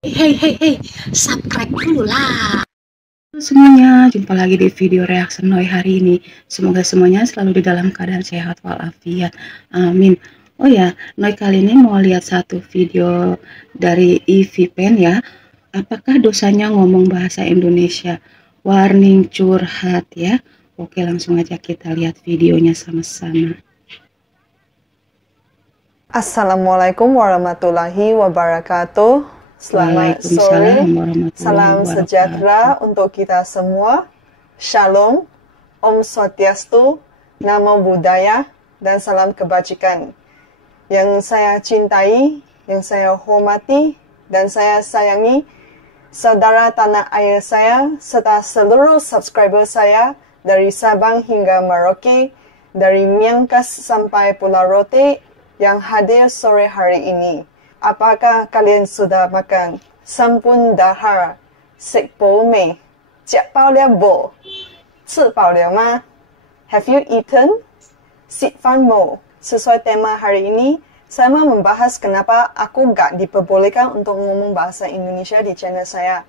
Hei, subscribe dulu lah. Halo semuanya, jumpa lagi di video reaction Noi hari ini. Semoga semuanya selalu di dalam keadaan sehat walafiat. Amin. Oh ya, Noi kali ini mau lihat satu video dari EVPen ya. Apakah dosanya ngomong bahasa Indonesia? Warning curhat ya. Oke, langsung aja kita lihat videonya sama-sama. Assalamualaikum warahmatullahi wabarakatuh. Selamat sore, salam sejahtera untuk kita semua. Shalom, Om Swastiastu, Namo Buddhaya, dan salam kebajikan. Yang saya cintai, yang saya hormati, dan saya sayangi, saudara tanah air saya, serta seluruh subscriber saya, dari Sabang hingga Merauke, dari Miangas sampai Pulau Rote, yang hadir sore hari ini. Apakah kalian sudah makan? Sampun dahar, sek bo mei, jiak bao liao bo, ci bao liao ma? Have you eaten? Sit fan mo. Sesuai tema hari ini, saya mau membahas kenapa aku gak diperbolehkan untuk ngomong bahasa Indonesia di channel saya.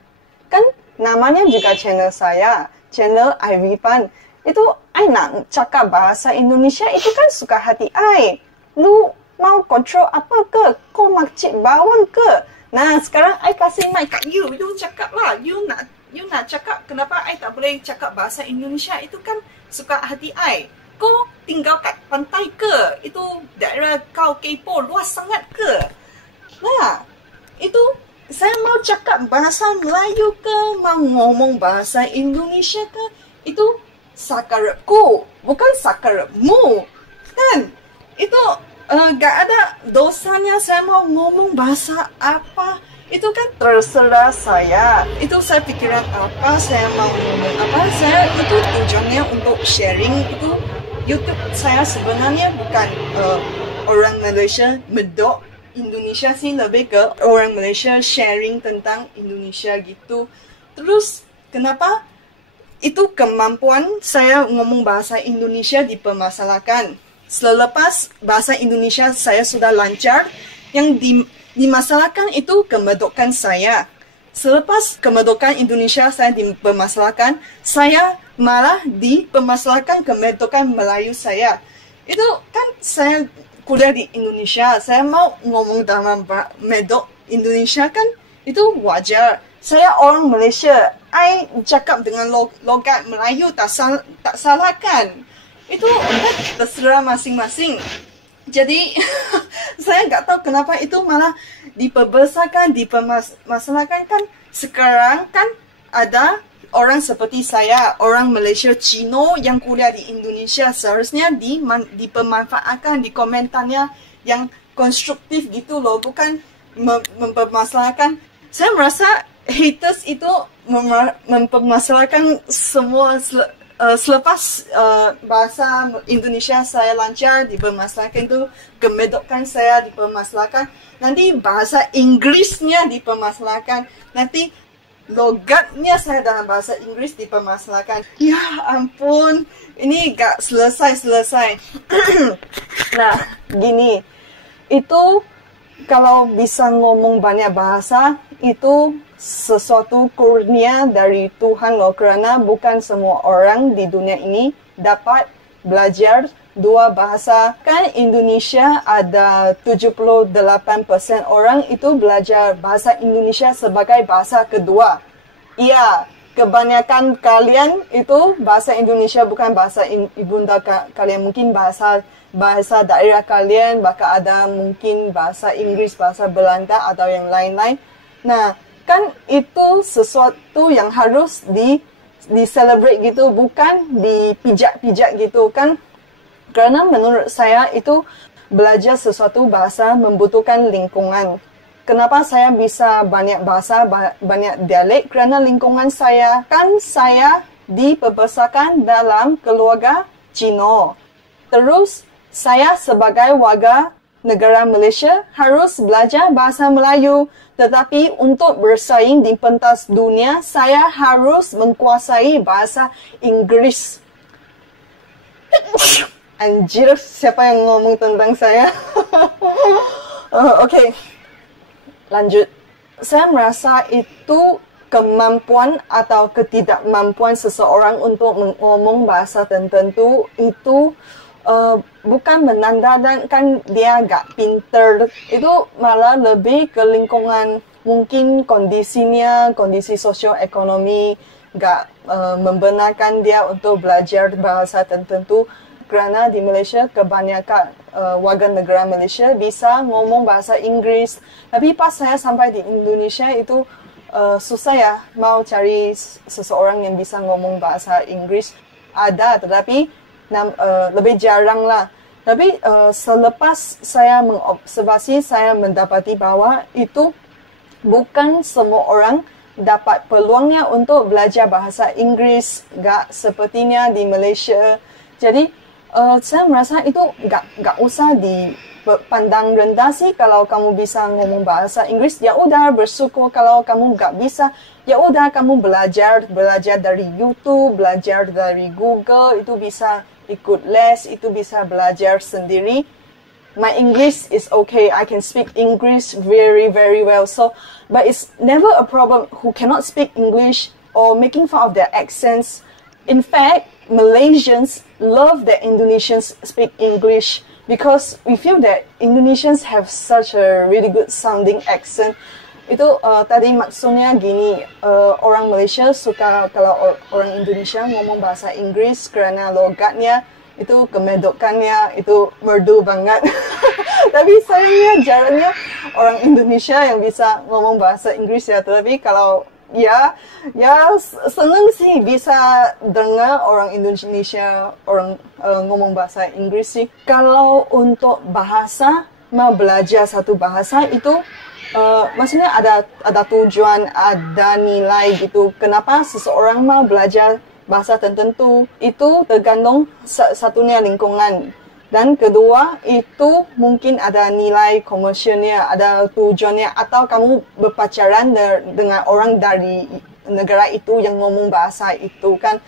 Kan namanya juga channel saya, channel Ivy-Pan. Itu I nak cakap bahasa Indonesia itu kan suka hati I. Lu mau kontrol apa ke? Kau makcik bawang ke? Nah, sekarang I kasih mic kat you. You cakap lah. You nak cakap kenapa I tak boleh cakap bahasa Indonesia? Itu kan suka hati I. Kau tinggal kat pantai ke? Itu daerah kau kepo luas sangat ke? Nah, itu saya mau cakap bahasa Melayu ke? Mau ngomong bahasa Indonesia ke? Itu sakarepku, bukan sakarepmu. Kan? Itu gak ada dosanya saya mau ngomong bahasa apa. Itu kan terserah saya. Itu saya pikiran apa, saya mau ngomong apa. Saya itu tujuannya untuk sharing. Itu YouTube saya sebenarnya bukan orang Malaysia medok Indonesia sih, lebih ke orang Malaysia sharing tentang Indonesia gitu. Terus kenapa itu kemampuan saya ngomong bahasa Indonesia dipermasalahkan? Selepas bahasa Indonesia saya sudah lancar, yang dimasalahkan itu kemerdekaan saya. Selepas kemerdekaan Indonesia saya dipermasalahkan, saya malah dipermasalahkan kemerdekaan Melayu saya. Itu kan saya kuliah di Indonesia, saya mau ngomong dalam medok Indonesia kan itu wajar. Saya orang Malaysia, I cakap dengan logat Melayu tak salah kan? Itu terserah masing-masing. Jadi saya nggak tahu kenapa itu malah diperbesarkan, dipermasalahkan. Kan sekarang kan ada orang seperti saya, orang Malaysia Cino yang kuliah di Indonesia, seharusnya dipermanfaatkan di komentarnya yang konstruktif gitu loh, bukan mempermasalahkan. Saya merasa haters itu mempermasalahkan semua. Selepas bahasa Indonesia saya lancar dipermasalahkan, itu kemerdekaan saya dipermasalahkan, nanti bahasa Inggrisnya dipermasalahkan, nanti logatnya saya dalam bahasa Inggris dipermasalahkan. Ya ampun, ini gak selesai-selesai. Nah, gini, itu kalau bisa ngomong banyak bahasa, itu sesuatu kurnia dari Tuhan loh, karena bukan semua orang di dunia ini dapat belajar dua bahasa. Kan Indonesia ada 78% orang itu belajar bahasa Indonesia sebagai bahasa kedua. Iya, kebanyakan kalian itu bahasa Indonesia bukan bahasa ibunda kalian, mungkin bahasa daerah kalian, bahkan ada mungkin bahasa Inggris, bahasa Belanda atau yang lain-lain. Nah, kan itu sesuatu yang harus di-celebrate gitu, bukan dipijak-pijak gitu kan. Karena menurut saya itu belajar sesuatu bahasa membutuhkan lingkungan. Kenapa saya bisa banyak bahasa, banyak dialek? Karena lingkungan saya, kan saya diperbesarkan dalam keluarga Cino. Terus saya sebagai warga negara Malaysia harus belajar bahasa Melayu. Tetapi untuk bersaing di pentas dunia, saya harus menguasai bahasa Inggris. Anjir, siapa yang ngomong tentang saya? Oke, lanjut. saya merasa itu kemampuan atau ketidakmampuan seseorang untuk ngomong bahasa tertentu itu bukan menandakan dia gak pinter. Itu malah lebih ke lingkungan, mungkin kondisinya, kondisi sosioekonomi gak membenarkan dia untuk belajar bahasa tertentu. Kerana di Malaysia kebanyakan warga negara Malaysia bisa ngomong bahasa Inggris. Tapi pas saya sampai di Indonesia itu susah ya mau cari seseorang yang bisa ngomong bahasa Inggris. Ada, tetapi lebih jarang lah. Tapi selepas saya mengobservasi, saya mendapati bahwa itu bukan semua orang dapat peluangnya untuk belajar bahasa Inggris. Gak sepertinya di Malaysia. Jadi saya merasa itu gak usah dipandang rendah sih kalau kamu bisa ngomong bahasa Inggris. Ya udah, bersyukur. Kalau kamu gak bisa, ya udah kamu belajar dari YouTube, belajar dari Google. Itu bisa ikut les, itu bisa belajar sendiri. My English is okay. I can speak English very, very well. So, but it's never a problem who cannot speak English or making fun of their accents. In fact, Malaysians love that Indonesians speak English because we feel that Indonesians have such a really good sounding accent. Itu tadi maksudnya gini, orang Malaysia suka kalau orang Indonesia ngomong bahasa Inggris kerana logatnya itu, kemedokannya itu merdu banget. Tapi sayangnya jarangnya orang Indonesia yang bisa ngomong bahasa Inggris ya. Tapi kalau ya senang sih bisa dengar orang Indonesia ngomong bahasa Inggris sih. Kalau untuk bahasa, mau belajar satu bahasa itu maksudnya ada tujuan, ada nilai gitu. Kenapa seseorang mau belajar bahasa tertentu? Itu tergantung satunya lingkungan. Dan kedua, itu mungkin ada nilai komersialnya, ada tujuannya. Atau kamu berpacaran dengan orang dari negara itu yang ngomong bahasa itu kan.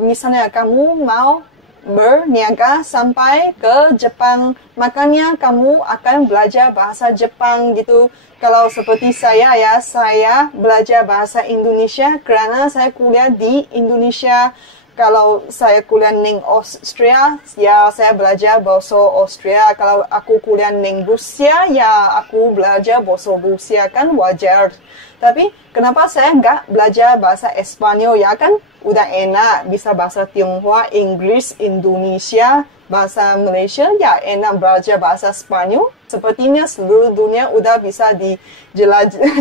Misalnya kamu mau berniaga sampai ke Jepang, makanya kamu akan belajar bahasa Jepang gitu. Kalau seperti saya ya, saya belajar bahasa Indonesia kerana saya kuliah di Indonesia. Kalau saya kuliah di Austria, ya saya belajar bahasa Austria. Kalau aku kuliah di Rusia, ya aku belajar bahasa Rusia, kan wajar. Tapi kenapa saya nggak belajar bahasa Espanyol? Ya kan udah enak, bisa bahasa Tionghoa, Inggris, Indonesia, bahasa Malaysia, ya enak belajar bahasa Spanyol. Sepertinya seluruh dunia udah bisa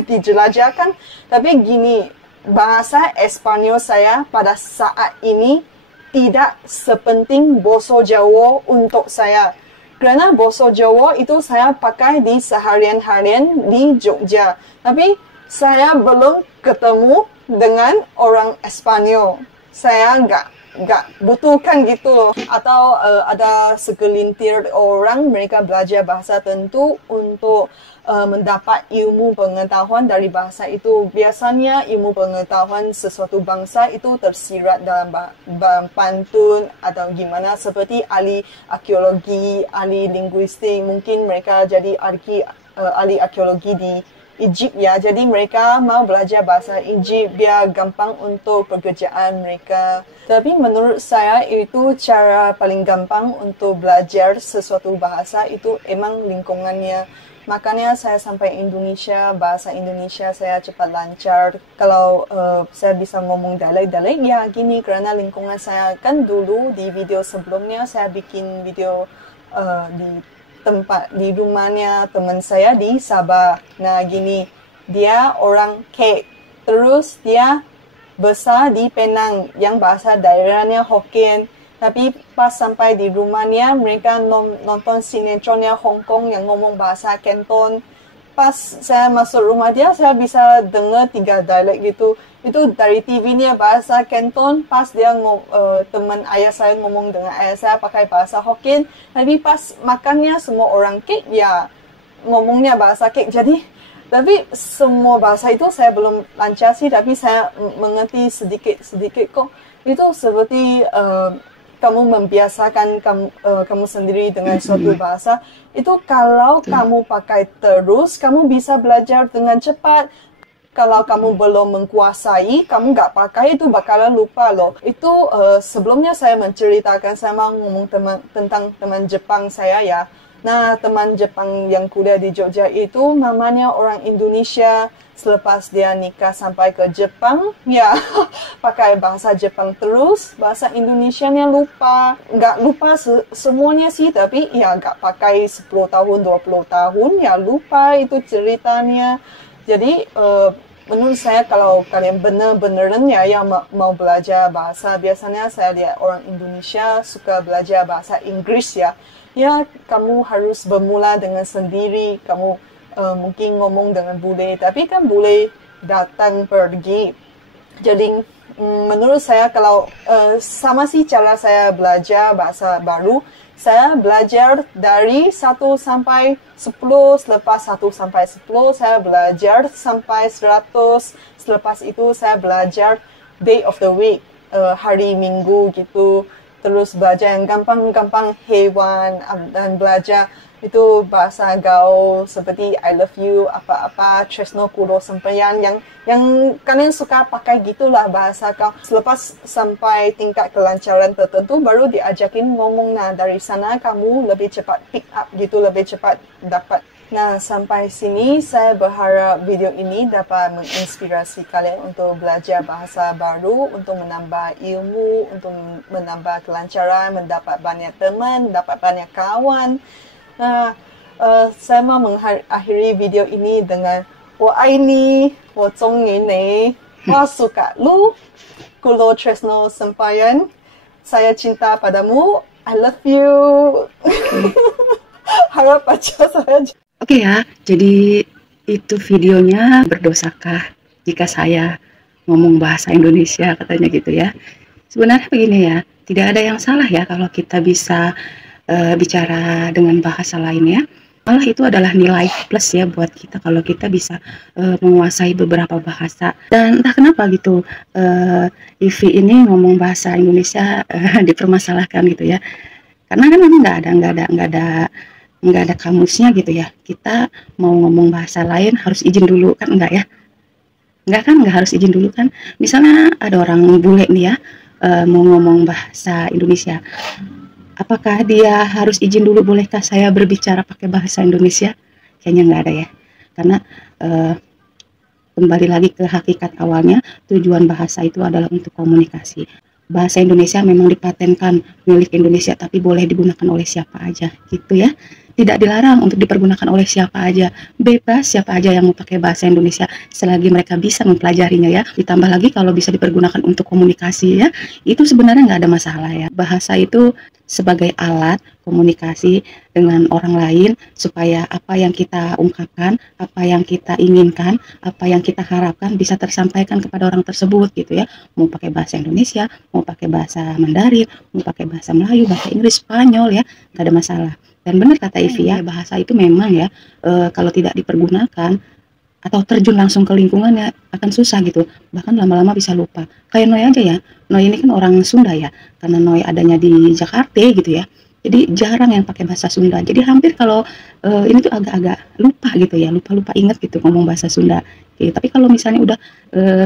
dijelajahkan. Tapi gini, bahasa Espanyol saya pada saat ini tidak sepenting bahasa Jawa untuk saya. Kerana bahasa Jawa itu saya pakai di seharian-harian di Jogja. Tapi saya belum ketemu dengan orang Espanyol. Saya nggak butuhkan gitu loh. Atau ada segelintir orang mereka belajar bahasa tertentu untuk mendapat ilmu pengetahuan dari bahasa itu. Biasanya ilmu pengetahuan sesuatu bangsa itu tersirat dalam pantun atau gimana, seperti ahli arkeologi, ahli linguistik. Mungkin mereka jadi ahli arkeologi di Egypt ya. Jadi mereka mau belajar bahasa Egypt biar gampang untuk pekerjaan mereka. Tapi menurut saya itu cara paling gampang untuk belajar sesuatu bahasa itu emang lingkungannya. Makanya saya sampai Indonesia, bahasa Indonesia saya cepat lancar. Kalau saya bisa ngomong dialek-dialek ya gini kerana lingkungan saya. Kan dulu di video sebelumnya saya bikin video di rumahnya teman saya di Sabah. Nah gini, dia orang Kek. Terus dia besar di Penang yang bahasa daerahnya Hokkien. Tapi pas sampai di rumahnya, mereka nonton sinetronnya Hong Kong yang ngomong bahasa Canton. Pas saya masuk rumah dia, saya bisa dengar 3 dialek gitu. Itu dari TV-nya bahasa Canton. Pas dia teman ayah saya ngomong dengan ayah saya pakai bahasa Hokkien. Tapi pas makannya semua orang Kek, ya ngomongnya bahasa Kek. Tapi semua bahasa itu saya belum lancar sih, tapi saya mengerti sedikit-sedikit kok. Itu seperti kamu membiasakan kamu sendiri dengan suatu bahasa, itu kalau kamu pakai terus, kamu bisa belajar dengan cepat. Kalau kamu belum menguasai, kamu nggak pakai, itu bakalan lupa loh. Itu sebelumnya saya menceritakan, saya mau ngomong tentang teman Jepang saya ya. Nah, teman Jepang yang kuliah di Jogja itu mamanya orang Indonesia. Selepas dia nikah sampai ke Jepang, ya pakai bahasa Jepang terus, bahasa Indonesianya lupa. Nggak lupa semuanya sih, tapi ya nggak pakai 10 tahun, 20 tahun, ya lupa itu ceritanya. Jadi, menurut saya kalau kalian bener-beneran ya yang mau belajar bahasa, biasanya saya lihat orang Indonesia suka belajar bahasa Inggris ya. Ya, kamu harus bermula dengan sendiri, kamu mungkin ngomong dengan bule, tapi kan bule datang pergi. Jadi, menurut saya kalau sama sih cara saya belajar bahasa baru, saya belajar dari 1 sampai 10, selepas 1 sampai 10, saya belajar sampai 100, selepas itu saya belajar day of the week, hari Minggu gitu. Terus belajar yang gampang-gampang hewan dan belajar itu bahasa gaul seperti I love you, apa-apa, tresno kuro sembahyang yang kalian suka pakai gitulah bahasa kau. Selepas sampai tingkat kelancaran tertentu baru diajakin ngomong. Nah, dari sana kamu lebih cepat pick up gitu, lebih cepat dapat. Nah, sampai sini saya berharap video ini dapat menginspirasi kalian untuk belajar bahasa baru, untuk menambah ilmu, untuk menambah kelancaran, mendapat banyak teman, mendapat banyak kawan. Nah, saya mau mengakhiri video ini dengan 我爱你，我中意你，我suka lu, kulo tresno sembahyang, saya cinta padamu, I love you. Harap aja saya. Oke ya, jadi itu videonya berdosakah jika saya ngomong bahasa Indonesia, katanya gitu ya. Sebenarnya begini ya, tidak ada yang salah ya kalau kita bisa bicara dengan bahasa lain ya. Malah itu adalah nilai plus ya buat kita kalau kita bisa menguasai beberapa bahasa. Dan entah kenapa gitu, Ivi ini ngomong bahasa Indonesia dipermasalahkan gitu ya. Karena kan memang nggak ada kamusnya gitu ya. Kita mau ngomong bahasa lain harus izin dulu kan, enggak ya? Nggak harus izin dulu kan. Misalnya ada orang bule nih ya, mau ngomong bahasa Indonesia, apakah dia harus izin dulu, bolehkah saya berbicara pakai bahasa Indonesia? Kayaknya nggak ada ya. Karena kembali lagi ke hakikat awalnya, tujuan bahasa itu adalah untuk komunikasi. Bahasa Indonesia memang dipatenkan milik Indonesia, tapi boleh digunakan oleh siapa aja gitu ya. Tidak dilarang untuk dipergunakan oleh siapa aja, bebas siapa aja yang mau pakai bahasa Indonesia selagi mereka bisa mempelajarinya ya. Ditambah lagi kalau bisa dipergunakan untuk komunikasi ya, itu sebenarnya nggak ada masalah ya. Bahasa itu sebagai alat komunikasi dengan orang lain supaya apa yang kita ungkapkan, apa yang kita inginkan, apa yang kita harapkan bisa tersampaikan kepada orang tersebut gitu ya. Mau pakai bahasa Indonesia, mau pakai bahasa Mandarin, mau pakai bahasa Melayu, bahasa Inggris, Spanyol ya, nggak ada masalah. Dan benar kata Ivi ya, bahasa itu memang ya kalau tidak dipergunakan atau terjun langsung ke lingkungannya akan susah gitu, bahkan lama-lama bisa lupa. Kayak Noi aja ya, Noi ini kan orang Sunda ya, karena Noi adanya di Jakarta gitu ya, jadi jarang yang pakai bahasa Sunda. Jadi hampir kalau ini tuh agak-agak lupa gitu ya, lupa inget gitu ngomong bahasa Sunda. Oke, tapi kalau misalnya udah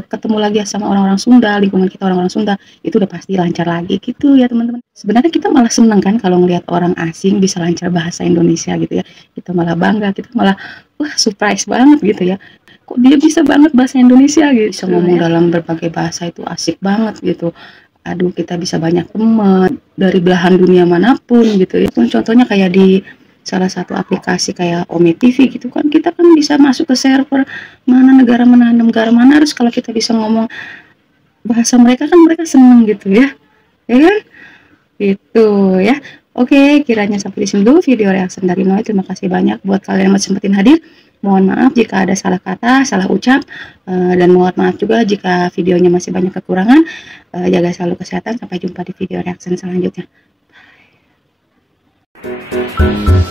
ketemu lagi sama orang-orang Sunda, lingkungan kita orang-orang Sunda, itu udah pasti lancar lagi gitu ya teman-teman. Sebenarnya kita malah seneng kan kalau ngelihat orang asing bisa lancar bahasa Indonesia gitu ya. Kita malah bangga, kita malah wah surprise banget gitu ya. Kok dia bisa banget bahasa Indonesia gitu. Bisa ngomong dalam berbagai bahasa itu asik banget gitu. Aduh, kita bisa banyak teman dari belahan dunia manapun gitu ya. Contohnya kayak di salah satu aplikasi kayak Ome TV gitu kan, kita kan bisa masuk ke server negara mana, harus kalau kita bisa ngomong bahasa mereka kan mereka seneng gitu ya kan gitu ya. Oke, kiranya sampai di sini dulu video reaction dari Noi. Terima kasih banyak buat kalian yang masih sempetin hadir. Mohon maaf jika ada salah kata, salah ucap, dan mohon maaf juga jika videonya masih banyak kekurangan. Jaga selalu kesehatan, sampai jumpa di video reaction selanjutnya. Bye.